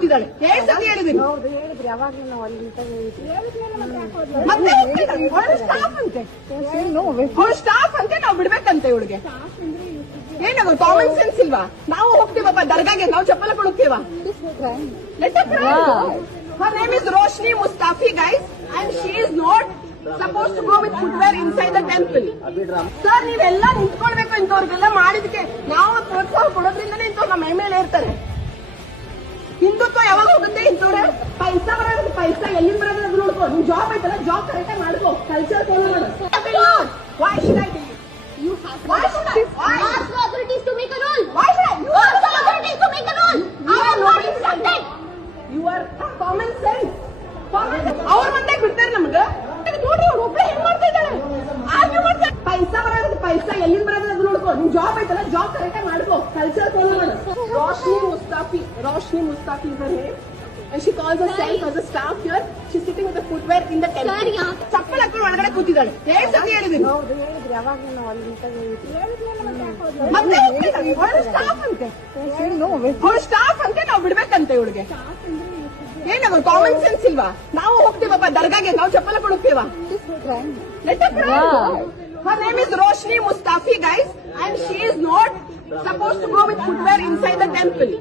ಕೂತಿದ್ದಾಳೆ. ಎರಡು ಸತಿ ಹೇಳಿದ್ದೀನಿ. ಮತ್ತೆ ಸ್ಟಾಫ್ ಅಂತೆ, ಅವಳು ಸ್ಟಾಫ್ ಅಂತೆ, ನಾವು ಬಿಡ್ಬೇಕಂತೆ ಇವಳಿಗೆ. ಏನಾಗ ಕಾಮನ್ ಸೆನ್ಸ್ ಇಲ್ವಾ? ನಾವು ಹೋಗ್ತೀವಪ್ಪ ದರ್ಗಾಗೆ, ನಾವು ಚಪ್ಪಲ ಕೊಡುತ್ತೇವ. Her name is Roshni Mustafi, guys, and she is not supposed to go with footwear inside the temple. Sir, ನೀವೆಲ್ಲ ನಿಂತ್ಕೊಳ್ಬೇಕು. ಇಂಥವ್ರಿಗೆಲ್ಲ ಮಾಡಿದಕ್ಕೆ ನಾವು ಪ್ರೋತ್ಸಾಹ ಕೊಡೋದ್ರಿಂದನೇ ಇಂಥವ್ರು ನಮ್ಮ ಮೇಲೆ ಇರ್ತಾರೆ. ಹಿಂದುತ್ವ ಯಾವಾಗ ಹೋಗುತ್ತೆ? ಇಂಥವ್ರೆ ಪೈಸಾ ಬರೋದು, ಪೈಸಾ ಎಲ್ಲಿಂದ ಬರೋದು ಅದು ನೋಡ್ಕೋ. ನಿಮ್ ಜಾಬ್ ಐತಲ್ಲ, ಜಾಬ್ ಕರೆಕ್ಟ್ ಆಗಿ ಮಾಡ್ಕೋ, ಕಲ್ಚರ್ ಫಾಲೋ ಮಾಡು. Why should I do it? You have to. Why should I? Why? Ask the authorities to make a rule. Why should I? You ask the authorities to make a rule. I am not instructed. You are common sense. ಅವ್ರ ಮಂದಾಗ ಬಿಡ್ತಾರೆ ನಮ್ಗೆ. ನೋಡ್ರಿ, ಅವ್ರು ಒಬ್ಬಳೆ ಹೆಂಗ್ ಮಾಡ್ತಾ ಇದ್ದಾಳೆ, argue ಮಾಡ್ತಾರೆ. ಪೈಸಾ ಬರೋದು, ಪೈಸಾ ಎಲ್ಲಿಂದ ಬರೋದು ಅದು ನೋಡ್ಕೋ. ನಿಮ್ ಜಾಬ್ ಐತಲ್ಲ, ಜಾಬ್ ಕರೆಕ್ಟ್ ಆಗಿ ಮಾಡ್ಕೋ, ಕಲ್ಚರ್ ಫಾಲೋ ಮಾಡು. Roshni Mustafi is her name. And she calls herself as a staff here. She's sitting with the footwear in the temple. ಚಪ್ಪಲ್ ಹಾಕೊಂಡು ಒಳಗಡೆ ಕೂತಿದ್ದಾಳೆ. ಎರಡು ಸತಿ ಹೇಳಿದ್ದೀನಿ. ಮತ್ತೆ ಅವಳು ಸ್ಟಾಫ್ ಅಂತೆ, ಅವಳು ಸ್ಟಾಫ್ ಅಂತೆ, ನಾವು ಬಿಡ್ಬೇಕಂತೆ ಇವಳಿಗೆ. ಏನಾಗ ಕಾಮನ್ ಸೆನ್ಸ್ ಇಲ್ವಾ? ನಾವು ಹೋಗ್ತೀವಪ್ಪ ದರ್ಗಾಗೆ, ನಾವು ಚಪ್ಪಲ ಕೊಡುತ್ತೇವ. Her name is Roshni Mustafi, guys, and she is not supposed to go with footwear inside the temple.